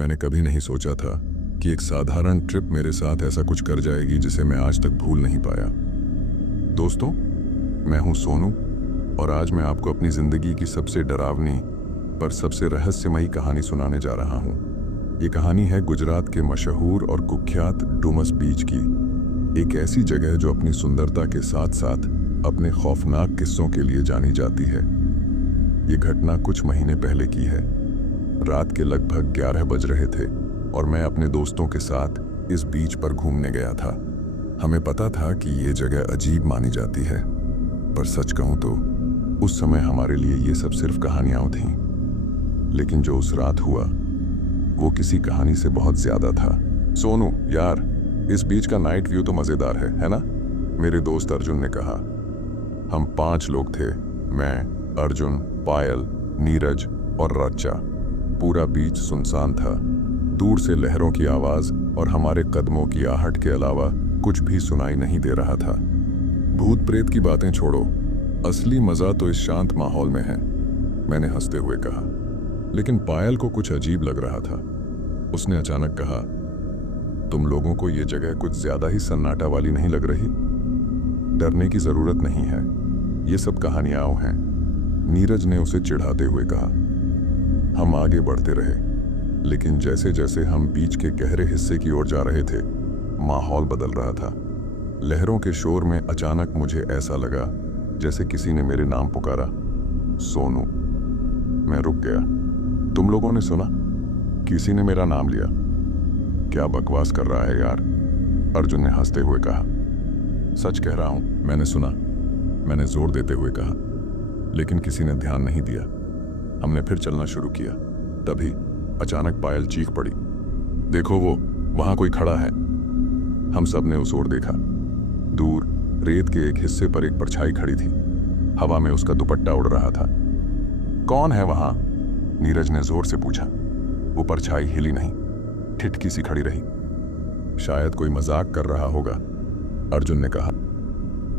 मैंने कभी नहीं सोचा था कि एक साधारण ट्रिप मेरे साथ ऐसा कुछ कर जाएगी जिसे मैं आज तक भूल नहीं पाया। दोस्तों, मैं हूं सोनू और आज मैं आपको अपनी जिंदगी की सबसे डरावनी पर सबसे रहस्यमयी कहानी सुनाने जा रहा हूं। ये कहानी है गुजरात के मशहूर और कुख्यात डुमस बीच की, एक ऐसी जगह जो अपनी सुंदरता के साथ साथ अपने खौफनाक किस्सों के लिए जानी जाती है। ये घटना कुछ महीने पहले की है। रात के लगभग 11 बज रहे थे और मैं अपने दोस्तों के साथ इस बीच पर घूमने गया था। हमें पता था कि ये जगह अजीब मानी जाती है, पर सच कहूं तो उस समय हमारे लिए ये सब सिर्फ कहानियां थीं। लेकिन जो उस रात हुआ वो किसी कहानी से बहुत ज्यादा था। सोनू यार, इस बीच का नाइट व्यू तो मजेदार है ना? मेरे दोस्त अर्जुन ने कहा। हम 5 लोग थे, मैं, अर्जुन, पायल, नीरज और रच्चा। पूरा बीच सुनसान था। दूर से लहरों की आवाज और हमारे कदमों की आहट के अलावा कुछ भी सुनाई नहीं दे रहा था। भूत प्रेत की बातें छोड़ो, असली मजा तो इस शांत माहौल में है, मैंने हंसते हुए कहा। लेकिन पायल को कुछ अजीब लग रहा था। उसने अचानक कहा, तुम लोगों को ये जगह कुछ ज्यादा ही सन्नाटा वाली नहीं लग रही? डरने की जरूरत नहीं है, ये सब कहानियां हैं, नीरज ने उसे चिढ़ाते हुए कहा। हम आगे बढ़ते रहे, लेकिन जैसे जैसे हम बीच के गहरे हिस्से की ओर जा रहे थे, माहौल बदल रहा था। लहरों के शोर में अचानक मुझे ऐसा लगा जैसे किसी ने मेरे नाम पुकारा, सोनू। मैं रुक गया। तुम लोगों ने सुना? किसी ने मेरा नाम लिया। क्या बकवास कर रहा है यार, अर्जुन ने हंसते हुए कहा। सच कह रहा हूं, मैंने सुना, मैंने जोर देते हुए कहा। लेकिन किसी ने ध्यान नहीं दिया। हमने फिर चलना शुरू किया। तभी अचानक पायल चीख पड़ी, देखो वो, वहां कोई खड़ा है। हम सब ने उस ओर देखा। दूर रेत के एक हिस्से पर एक परछाई खड़ी थी। हवा में उसका दुपट्टा उड़ रहा था। कौन है वहां? नीरज ने जोर से पूछा। वो परछाई हिली नहीं, ठिठकी सी खड़ी रही। शायद कोई मजाक कर रहा होगा, अर्जुन ने कहा।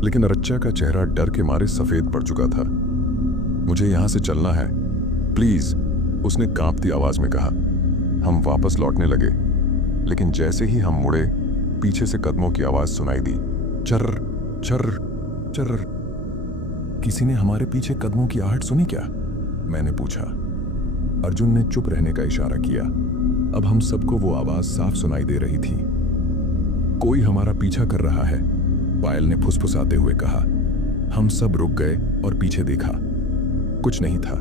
लेकिन रच्चा का चेहरा डर के मारे सफेद पड़ चुका था। मुझे यहां से चलना है, प्लीज, उसने कांपती आवाज में कहा। हम वापस लौटने लगे, लेकिन जैसे ही हम मुड़े, पीछे से कदमों की आवाज सुनाई दी। चर्र चर्र चर्र। किसी ने हमारे पीछे कदमों की आहट सुनी क्या? मैंने पूछा। अर्जुन ने चुप रहने का इशारा किया। अब हम सबको वो आवाज साफ सुनाई दे रही थी। कोई हमारा पीछा कर रहा है, पायल ने फुसफुसाते हुए कहा। हम सब रुक गए और पीछे देखा। कुछ नहीं था।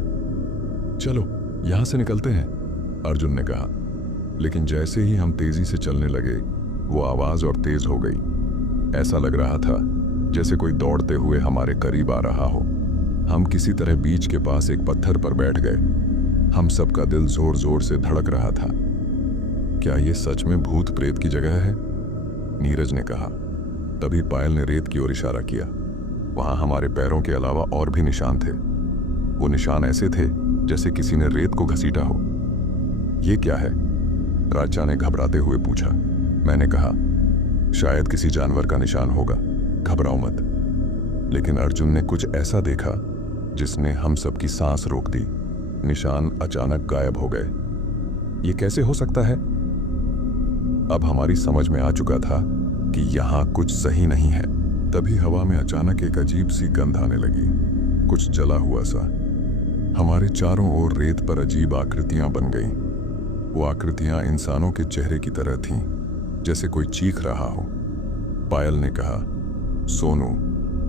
चलो यहां से निकलते हैं, अर्जुन ने कहा। लेकिन जैसे ही हम तेजी से चलने लगे, वो आवाज और तेज हो गई। ऐसा लग रहा था जैसे कोई दौड़ते हुए हमारे करीब आ रहा हो। हम किसी तरह बीच के पास एक पत्थर पर बैठ गए। हम सबका दिल जोर जोर से धड़क रहा था। क्या ये सच में भूत प्रेत की जगह है? नीरज ने कहा। तभी पायल ने रेत की ओर इशारा किया। वहां हमारे पैरों के अलावा और भी निशान थे। वो निशान ऐसे थे जैसे किसी ने रेत को घसीटा हो। ये क्या है? राजा ने घबराते हुए पूछा। मैंने कहा, शायद किसी जानवर का निशान होगा, घबराओ मत। लेकिन अर्जुन ने कुछ ऐसा देखा जिसने हम सबकी सांस रोक दी। निशान अचानक गायब हो गए। ये कैसे हो सकता है? अब हमारी समझ में आ चुका था कि यहां कुछ सही नहीं है। तभी हवा में अचानक एक अजीब सी गंध आने लगी, कुछ जला हुआ सा। हमारे चारों ओर रेत पर अजीब आकृतियां बन गईं। वो आकृतियां इंसानों के चेहरे की तरह थीं, जैसे कोई चीख रहा हो। पायल ने कहा, सोनू,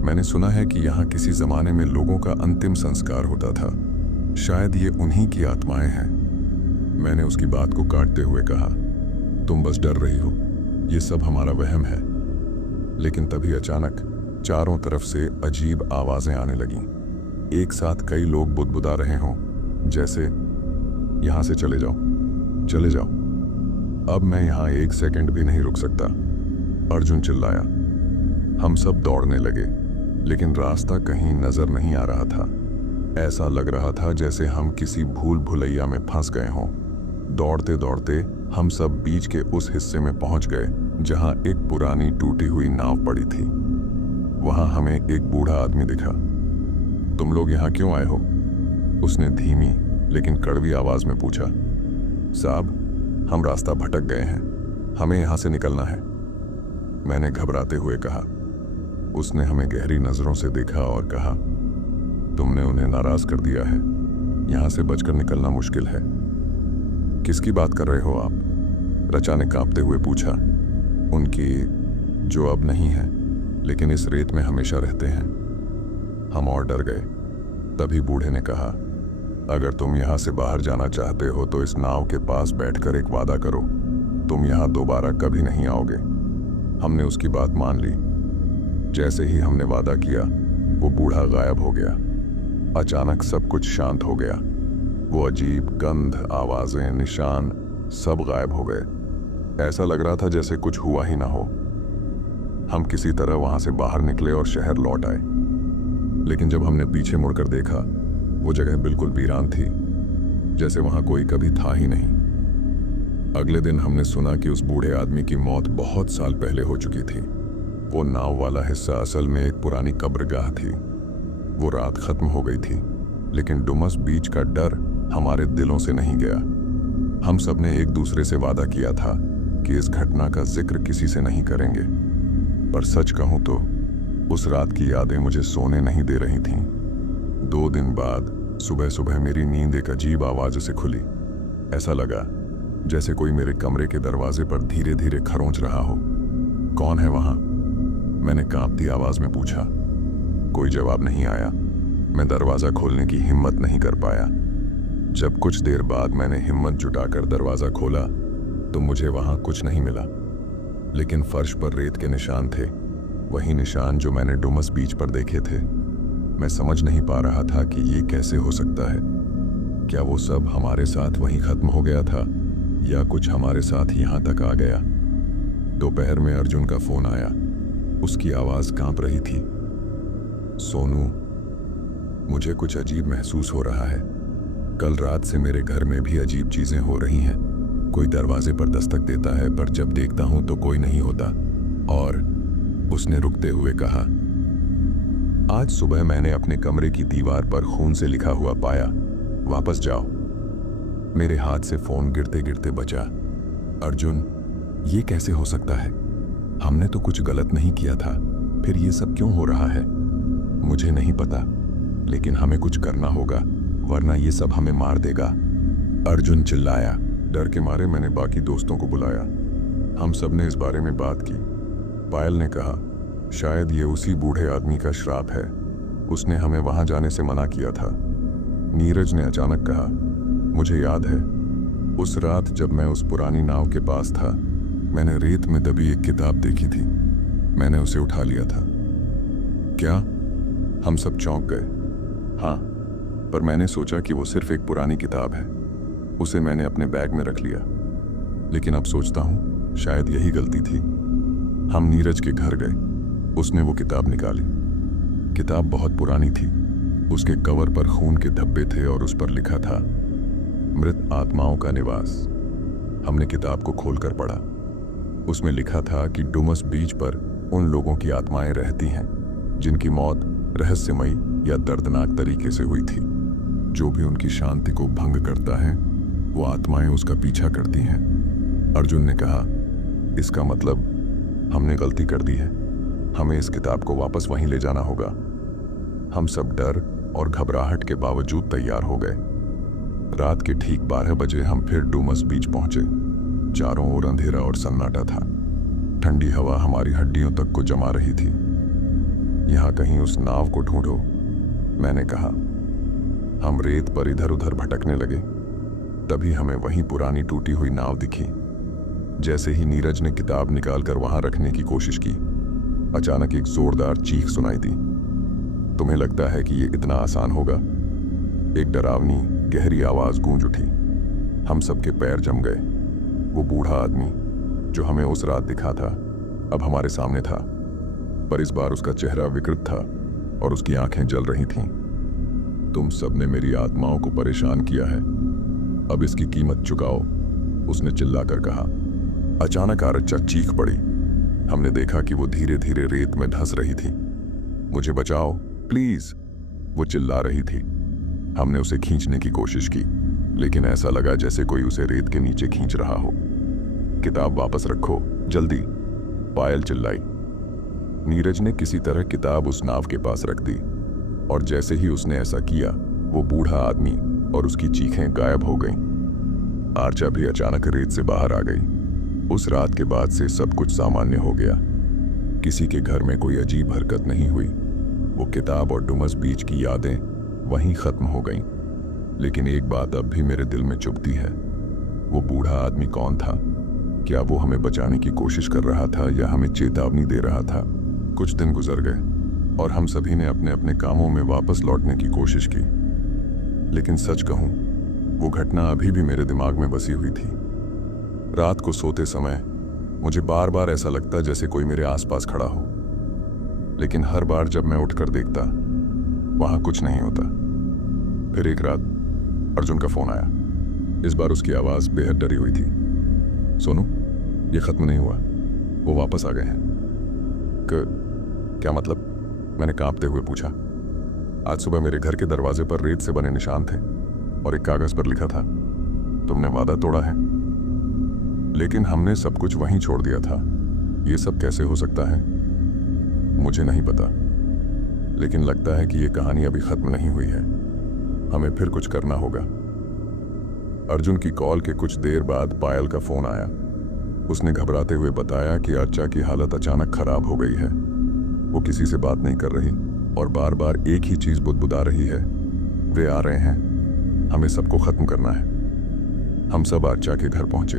मैंने सुना है कि यहाँ किसी जमाने में लोगों का अंतिम संस्कार होता था। शायद ये उन्हीं की आत्माएं हैं। मैंने उसकी बात को काटते हुए कहा, तुम बस डर रही हो, ये सब हमारा वहम है। लेकिन तभी अचानक चारों तरफ से अजीब आवाजें आने लगीं। एक साथ कई लोग बुदबुदा रहे हों, जैसे, यहां से चले जाओ, चले जाओ। अब मैं यहां एक सेकंड भी नहीं रुक सकता, अर्जुन चिल्लाया। हम सब दौड़ने लगे, लेकिन रास्ता कहीं नजर नहीं आ रहा था। ऐसा लग रहा था जैसे हम किसी भूल भुलैया में फंस गए हों। दौड़ते दौड़ते हम सब बीच के उस हिस्से में पहुंच गए जहां एक पुरानी टूटी हुई नाव पड़ी थी। वहां हमें एक बूढ़ा आदमी दिखा। तुम लोग यहां क्यों आए हो? उसने धीमी लेकिन कड़वी आवाज में पूछा। साहब, हम रास्ता भटक गए हैं, हमें यहां से निकलना है, मैंने घबराते हुए कहा। उसने हमें गहरी नजरों से देखा और कहा, तुमने उन्हें नाराज कर दिया है, यहां से बचकर निकलना मुश्किल है। किसकी बात कर रहे हो आप? रचा ने कांपते हुए पूछा। उनकी, जो अब नहीं है लेकिन इस रेत में हमेशा रहते हैं। हम और डर गए। तभी बूढ़े ने कहा, अगर तुम यहां से बाहर जाना चाहते हो तो इस नाव के पास बैठकर एक वादा करो, तुम यहां दोबारा कभी नहीं आओगे। हमने उसकी बात मान ली। जैसे ही हमने वादा किया, वो बूढ़ा गायब हो गया। अचानक सब कुछ शांत हो गया। वो अजीब गंध, आवाजें, निशान सब गायब हो गए। ऐसा लग रहा था जैसे कुछ हुआ ही ना हो। हम किसी तरह वहां से बाहर निकले और शहर लौट आए। लेकिन जब हमने पीछे मुड़कर देखा, वो जगह बिल्कुल वीरान थी, जैसे वहां कोई कभी था ही नहीं। अगले दिन हमने सुना कि उस बूढ़े आदमी की मौत बहुत साल पहले हो चुकी थी। वो नाव वाला हिस्सा असल में एक पुरानी कब्रगाह थी। वो रात खत्म हो गई थी, लेकिन डुमस बीच का डर हमारे दिलों से नहीं गया। हम सब ने एक दूसरे से वादा किया था कि इस घटना का जिक्र किसी से नहीं करेंगे। पर सच कहूं तो उस रात की यादें मुझे सोने नहीं दे रही थीं। 2 दिन बाद सुबह सुबह मेरी नींद एक अजीब आवाज से खुली। ऐसा लगा जैसे कोई मेरे कमरे के दरवाजे पर धीरे धीरे खरोंच रहा हो। कौन है वहां? मैंने कांपती आवाज में पूछा। कोई जवाब नहीं आया। मैं दरवाजा खोलने की हिम्मत नहीं कर पाया। जब कुछ देर बाद मैंने हिम्मत जुटाकर दरवाजा खोला तो मुझे वहां कुछ नहीं मिला, लेकिन फर्श पर रेत के निशान थे, वही निशान जो मैंने डुमस बीच पर देखे थे। मैं समझ नहीं पा रहा था कि ये कैसे हो सकता है। क्या वो सब हमारे साथ वहीं खत्म हो गया था या कुछ हमारे साथ यहां तक आ गया? दोपहर में अर्जुन का फोन आया। उसकी आवाज कांप रही थी। सोनू, मुझे कुछ अजीब महसूस हो रहा है। कल रात से मेरे घर में भी अजीब चीजें हो रही हैं। कोई दरवाजे पर दस्तक देता है, पर जब देखता हूं तो कोई नहीं होता। और उसने रुकते हुए कहा, आज सुबह मैंने अपने कमरे की दीवार पर खून से लिखा हुआ पाया, वापस जाओ। मेरे हाथ से फोन गिरते गिरते बचा। अर्जुन, ये कैसे हो सकता है? हमने तो कुछ गलत नहीं किया था, फिर ये सब क्यों हो रहा है? मुझे नहीं पता, लेकिन हमें कुछ करना होगा, वरना ये सब हमें मार देगा। अर्जुन चिल्लाया। डर के मारे मैंने बाकी दोस्तों को बुलाया। हम सब ने इस बारे में बात की। पायल ने कहा, शायद ये उसी बूढ़े आदमी का श्राप है, उसने हमें वहां जाने से मना किया था। नीरज ने अचानक कहा, मुझे याद है, उस रात जब मैं उस पुरानी नाव के पास था, मैंने रेत में दबी एक किताब देखी थी। मैंने उसे उठा लिया था। क्या? हम सब चौंक गए। हाँ, पर मैंने सोचा कि वो सिर्फ एक पुरानी किताब है। उसे मैंने अपने बैग में रख लिया। लेकिन अब सोचता हूं शायद यही गलती थी। हम नीरज के घर गए। उसने वो किताब निकाली। किताब बहुत पुरानी थी। उसके कवर पर खून के धब्बे थे और उस पर लिखा था, मृत आत्माओं का निवास। हमने किताब को खोलकर पढ़ा। उसमें लिखा था कि डुमस बीच पर उन लोगों की आत्माएं रहती हैं जिनकी मौत रहस्यमयी या दर्दनाक तरीके से हुई थी। जो भी उनकी शांति को भंग करता है, वो आत्माएं उसका पीछा करती हैं। अर्जुन ने कहा, इसका मतलब हमने गलती कर दी है। हमें इस किताब को वापस वहीं ले जाना होगा। हम सब डर और घबराहट के बावजूद तैयार हो गए। रात के ठीक 12 बजे हम फिर डुमस बीच पहुंचे। चारों ओर अंधेरा और सन्नाटा था। ठंडी हवा हमारी हड्डियों तक को जमा रही थी। यहां कहीं उस नाव को ढूंढो, मैंने कहा। हम रेत पर इधर उधर भटकने लगे। तभी हमें वहीं पुरानी टूटी हुई नाव दिखी। जैसे ही नीरज ने किताब निकालकर वहां रखने की कोशिश की, अचानक एक जोरदार चीख सुनाई दी। तुम्हें लगता है कि ये इतना आसान होगा? एक डरावनी गहरी आवाज गूंज उठी। हम सबके पैर जम गए। वो बूढ़ा आदमी जो हमें उस रात दिखा था, अब हमारे सामने था, पर इस बार उसका चेहरा विकृत था और उसकी आंखें जल रही थीं। तुम सबने मेरी आत्माओं को परेशान किया है, अब इसकी कीमत चुकाओ, उसने चिल्लाकर कहा। अचानक आरच्चा चीख पड़ी। हमने देखा कि वो धीरे धीरे रेत में धंस रही थी। मुझे बचाओ प्लीज, वो चिल्ला रही थी। हमने उसे खींचने की कोशिश की, लेकिन ऐसा लगा जैसे कोई उसे रेत के नीचे खींच रहा हो। किताब वापस रखो, जल्दी, पायल चिल्लाई। नीरज ने किसी तरह किताब उस नाव के पास रख दी, और जैसे ही उसने ऐसा किया, वो बूढ़ा आदमी और उसकी चीखें गायब हो गईं। आर्चा भी अचानक रेत से बाहर आ गई। उस रात के बाद से सब कुछ सामान्य हो गया। किसी के घर में कोई अजीब हरकत नहीं हुई। वो किताब और डुमस बीच की यादें वहीं खत्म हो गईं। लेकिन एक बात अब भी मेरे दिल में चुभती है। वो बूढ़ा आदमी कौन था? क्या वो हमें बचाने की कोशिश कर रहा था या हमें चेतावनी दे रहा था? कुछ दिन गुजर गए और हम सभी ने अपने अपने कामों में वापस लौटने की कोशिश की। लेकिन सच कहूं, वो घटना अभी भी मेरे दिमाग में बसी हुई थी। रात को सोते समय मुझे बार बार ऐसा लगता जैसे कोई मेरे आसपास खड़ा हो। लेकिन हर बार जब मैं उठकर देखता, वहां कुछ नहीं होता। फिर एक रात अर्जुन का फोन आया। इस बार उसकी आवाज बेहद डरी हुई थी। सोनू, ये खत्म नहीं हुआ, वो वापस आ गए हैं। क्या मतलब? मैंने कांपते हुए पूछा। आज सुबह मेरे घर के दरवाजे पर रेत से बने निशान थे और एक कागज पर लिखा था, तुमने वादा तोड़ा है। लेकिन हमने सब कुछ वहीं छोड़ दिया था। ये सब कैसे हो सकता है? मुझे नहीं पता, लेकिन लगता है कि ये कहानी अभी खत्म नहीं हुई है। हमें फिर कुछ करना होगा। अर्जुन की कॉल के कुछ देर बाद पायल का फोन आया। उसने घबराते हुए बताया कि अर्चा की हालत अचानक खराब हो गई है। वो किसी से बात नहीं कर रही और बार बार एक ही चीज बुदबुदा रही है, वे आ रहे हैं, हमें सबको खत्म करना है। हम सब अर्चा के घर पहुंचे।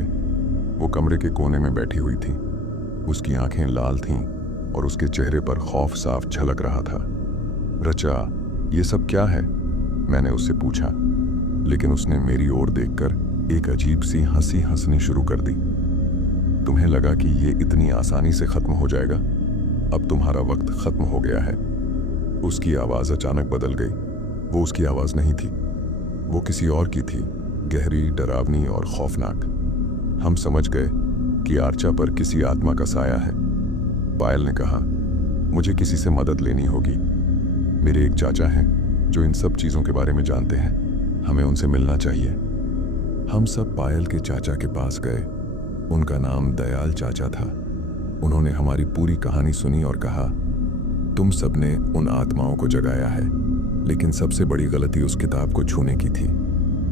वो कमरे के कोने में बैठी हुई थी। उसकी आंखें लाल थीं और उसके चेहरे पर खौफ साफ झलक रहा था। रचा, ये सब क्या है? मैंने उससे पूछा, लेकिन उसने मेरी ओर देखकर एक अजीब सी हंसी हंसनी शुरू कर दी। तुम्हें लगा कि ये इतनी आसानी से खत्म हो जाएगा? अब तुम्हारा वक्त खत्म हो गया है। उसकी आवाज अचानक बदल गई। वो उसकी आवाज नहीं थी, वो किसी और की थी, गहरी, डरावनी और खौफनाक। हम समझ गए कि आर्चा पर किसी आत्मा का साया है। पायल ने कहा, मुझे किसी से मदद लेनी होगी। मेरे एक चाचा हैं जो इन सब चीजों के बारे में जानते हैं, हमें उनसे मिलना चाहिए। हम सब पायल के चाचा के पास गए। उनका नाम दयाल चाचा था। उन्होंने हमारी पूरी कहानी सुनी और कहा, तुम सबने उन आत्माओं को जगाया है, लेकिन सबसे बड़ी गलती उस किताब को छूने की थी।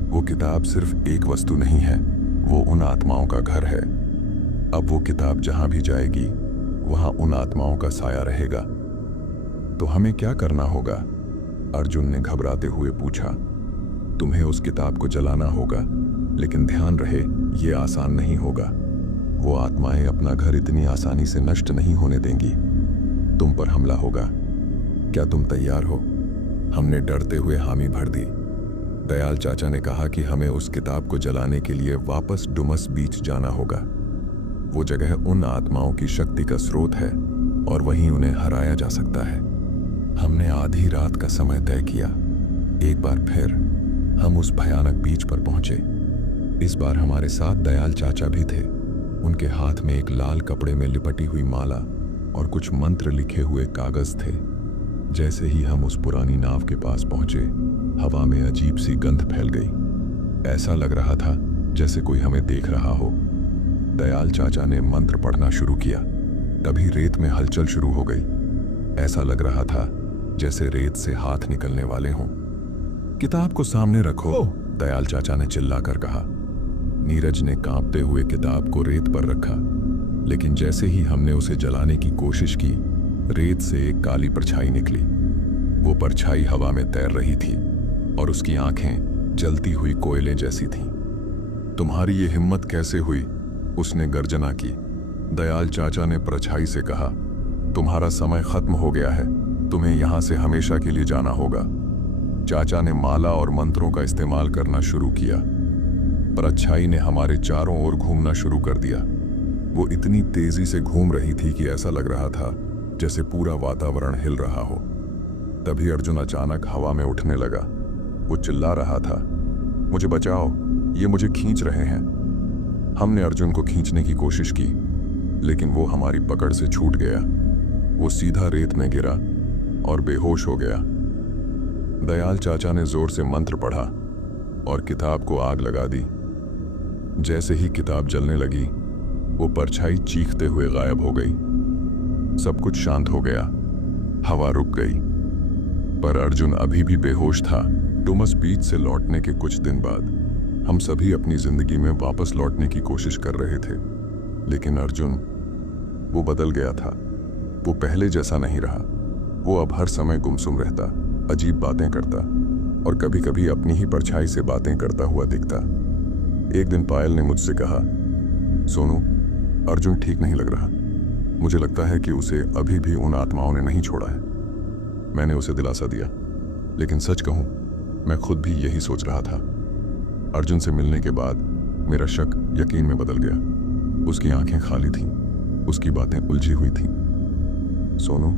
वो किताब सिर्फ एक वस्तु नहीं है, वो उन आत्माओं का घर है। अब वो किताब जहां भी जाएगी, वहां उन आत्माओं का साया रहेगा। तो हमें क्या करना होगा? अर्जुन ने घबराते हुए पूछा। तुम्हें उस किताब को जलाना होगा, लेकिन ध्यान रहे, ये आसान नहीं होगा। वो आत्माएं अपना घर इतनी आसानी से नष्ट नहीं होने देंगी। तुम पर हमला होगा। क्या तुम तैयार हो? हमने डरते हुए हामी भर दी। दयाल चाचा ने कहा कि हमें उस किताब को जलाने के लिए वापस डुमस बीच जाना होगा। वो जगह उन आत्माओं की शक्ति का स्रोत है और वहीं उन्हें हराया जा सकता है। हमने आधी रात का समय तय किया। एक बार फिर हम उस भयानक बीच पर पहुंचे। इस बार हमारे साथ दयाल चाचा भी थे। उनके हाथ में एक लाल कपड़े में लिपटी हुई माला और कुछ मंत्र लिखे हुए कागज थे। जैसे ही हम उस पुरानी नाव के पास पहुंचे, हवा में अजीब सी गंध फैल गई। ऐसा लग रहा था जैसे कोई हमें देख रहा हो। दयाल चाचा ने मंत्र पढ़ना शुरू किया। तभी रेत में हलचल शुरू हो गई। ऐसा लग रहा था जैसे रेत से हाथ निकलने वाले हों। किताब को सामने रखो, दयाल चाचा ने चिल्लाकर कहा। नीरज ने कांपते हुए किताब को रेत पर रखा, लेकिन जैसे ही हमने उसे जलाने की कोशिश की, रेत से एक काली परछाई निकली। वो परछाई हवा में तैर रही थी और उसकी आंखें जलती हुई कोयले जैसी थीं। तुम्हारी ये हिम्मत कैसे हुई? उसने गर्जना की। दयाल चाचा ने परछाई से कहा, तुम्हारा समय खत्म हो गया है, तुम्हें यहां से हमेशा के लिए जाना होगा। चाचा ने माला और मंत्रों का इस्तेमाल करना शुरू किया। परछाई ने हमारे चारों ओर घूमना शुरू कर दिया। वो इतनी तेजी से घूम रही थी कि ऐसा लग रहा था जैसे पूरा वातावरण हिल रहा हो। तभी अर्जुन अचानक हवा में उठने लगा। वो चिल्ला रहा था, मुझे बचाओ, ये मुझे खींच रहे हैं। हमने अर्जुन को खींचने की कोशिश की, लेकिन वो हमारी पकड़ से छूट गया। वो सीधा रेत में गिरा और बेहोश हो गया। दयाल चाचा ने जोर से मंत्र पढ़ा। और किताब को आग लगा दी। जैसे ही किताब जलने लगी, वो परछाई चीखते हुए गायब हो गई। सब कुछ शांत हो गया, हवा रुक गई। पर अर्जुन अभी भी बेहोश था। डुमस बीच से लौटने के कुछ दिन बाद हम सभी अपनी जिंदगी में वापस लौटने की कोशिश कर रहे थे, लेकिन अर्जुन, वो बदल गया था। वो पहले जैसा नहीं रहा। वो अब हर समय गुमसुम रहता, अजीब बातें करता और कभी कभी अपनी ही परछाई से बातें करता हुआ दिखता। एक दिन पायल ने मुझसे कहा, सोनू, अर्जुन ठीक नहीं लग रहा। मुझे लगता है कि उसे अभी भी उन आत्माओं ने नहीं छोड़ा है। मैंने उसे दिलासा दिया, लेकिन सच कहूं, मैं खुद भी यही सोच रहा था। अर्जुन से मिलने के बाद मेरा शक यकीन में बदल गया। उसकी आंखें खाली थीं, उसकी बातें उलझी हुई थीं। सोनू,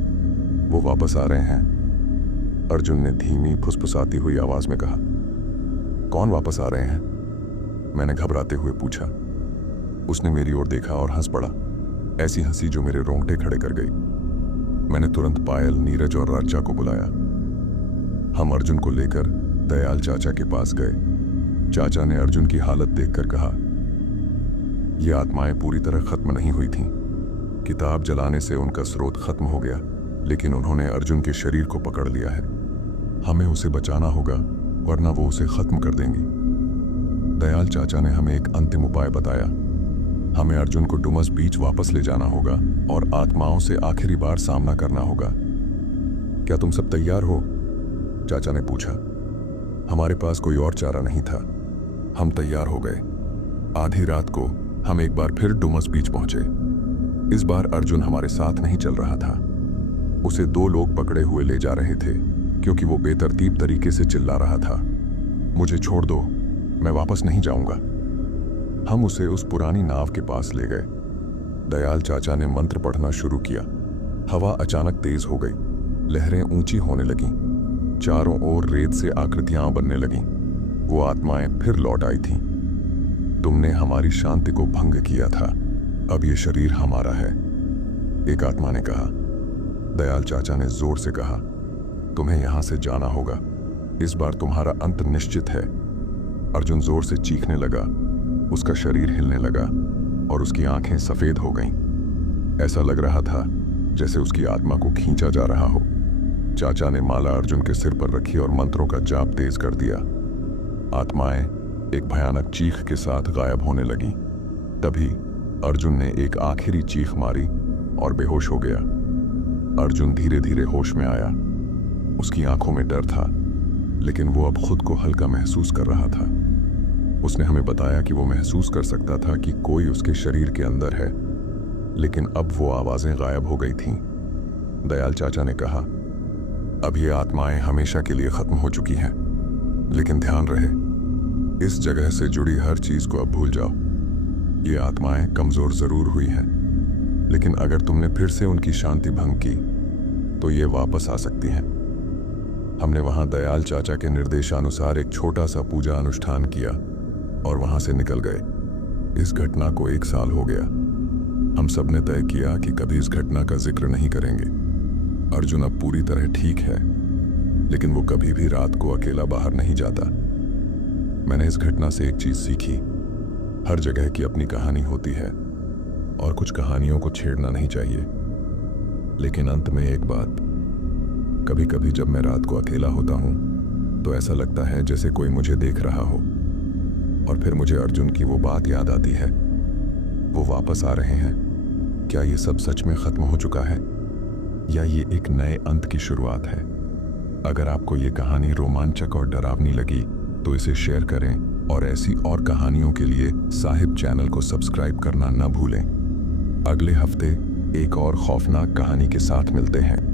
वो वापस आ रहे हैं, अर्जुन ने धीमी फुसफुसाती हुई आवाज में कहा। कौन वापस आ रहे हैं? मैंने घबराते हुए पूछा। उसने मेरी ओर देखा और हंस पड़ा, ऐसी हंसी जो मेरे रोंगटे खड़े कर गई। मैंने तुरंत पायल, नीरज और राजा को बुलाया। हम अर्जुन को लेकर दयाल चाचा के पास गए। चाचा ने अर्जुन की हालत देखकर कहा, ये आत्माएं पूरी तरह खत्म नहीं हुई थीं। किताब जलाने से उनका स्रोत खत्म हो गया, लेकिन उन्होंने अर्जुन के शरीर को पकड़ लिया है। हमें उसे बचाना होगा, वरना वो उसे खत्म कर देंगी। दयाल चाचा ने हमें एक अंतिम उपाय बताया। हमें अर्जुन को डुमस बीच वापस ले जाना होगा और आत्माओं से आखिरी बार सामना करना होगा। क्या तुम सब तैयार हो? चाचा ने पूछा। हमारे पास कोई और चारा नहीं था। हम तैयार हो गए। आधी रात को हम एक बार फिर डुमस बीच पहुंचे। इस बार अर्जुन हमारे साथ नहीं चल रहा था। उसे 2 लोग पकड़े हुए ले जा रहे थे, क्योंकि वो बेतरतीब तरीके से चिल्ला रहा था, मुझे छोड़ दो, मैं वापस नहीं जाऊंगा। हम उसे उस पुरानी नाव के पास ले गए। दयाल चाचा ने मंत्र पढ़ना शुरू किया। हवा अचानक तेज हो गई, लहरें ऊंची होने लगीं, चारों ओर रेत से आकृतियां बनने लगीं। वो आत्माएं फिर लौट आई थीं। तुमने हमारी शांति को भंग किया था, अब ये शरीर हमारा है, एक आत्मा ने कहा। दयाल चाचा ने जोर से कहा, तुम्हें यहां से जाना होगा, इस बार तुम्हारा अंत निश्चित है। अर्जुन जोर से चीखने लगा, उसका शरीर हिलने लगा और उसकी आंखें सफेद हो गईं। ऐसा लग रहा था जैसे उसकी आत्मा को खींचा जा रहा हो। चाचा ने माला अर्जुन के सिर पर रखी और मंत्रों का जाप तेज कर दिया। आत्माएं एक भयानक चीख के साथ गायब होने लगीं। तभी अर्जुन ने एक आखिरी चीख मारी और बेहोश हो गया। अर्जुन धीरे धीरे होश में आया। उसकी आंखों में डर था, लेकिन वो अब खुद को हल्का महसूस कर रहा था। उसने हमें बताया कि वो महसूस कर सकता था कि कोई उसके शरीर के अंदर है, लेकिन अब वो आवाजें गायब हो गई थीं। दयाल चाचा ने कहा, अब ये आत्माएं हमेशा के लिए खत्म हो चुकी हैं, लेकिन ध्यान रहे, इस जगह से जुड़ी हर चीज को अब भूल जाओ। ये आत्माएं कमजोर जरूर हुई हैं, लेकिन अगर तुमने फिर से उनकी शांति भंग की तो ये वापस आ सकती हैं। हमने वहां दयाल चाचा के निर्देशानुसार एक छोटा सा पूजा अनुष्ठान किया और वहां से निकल गए। इस घटना को 1 साल हो गया। हम सब ने तय किया कि कभी इस घटना का जिक्र नहीं करेंगे। अर्जुन अब पूरी तरह ठीक है, लेकिन वो कभी भी रात को अकेला बाहर नहीं जाता। मैंने इस घटना से एक चीज सीखी, हर जगह की अपनी कहानी होती है और कुछ कहानियों को छेड़ना नहीं चाहिए। लेकिन अंत में एक बात, कभी कभी जब मैं रात को अकेला होता हूं तो ऐसा लगता है जैसे कोई मुझे देख रहा हो, और फिर मुझे अर्जुन की वो बात याद आती है, वो वापस आ रहे हैं। क्या ये सब सच में खत्म हो चुका है या ये एक नए अंत की शुरुआत है? अगर आपको ये कहानी रोमांचक और डरावनी लगी तो इसे शेयर करें और ऐसी और कहानियों के लिए साहिब चैनल को सब्सक्राइब करना न भूलें। अगले हफ्ते एक और खौफनाक कहानी के साथ मिलते हैं।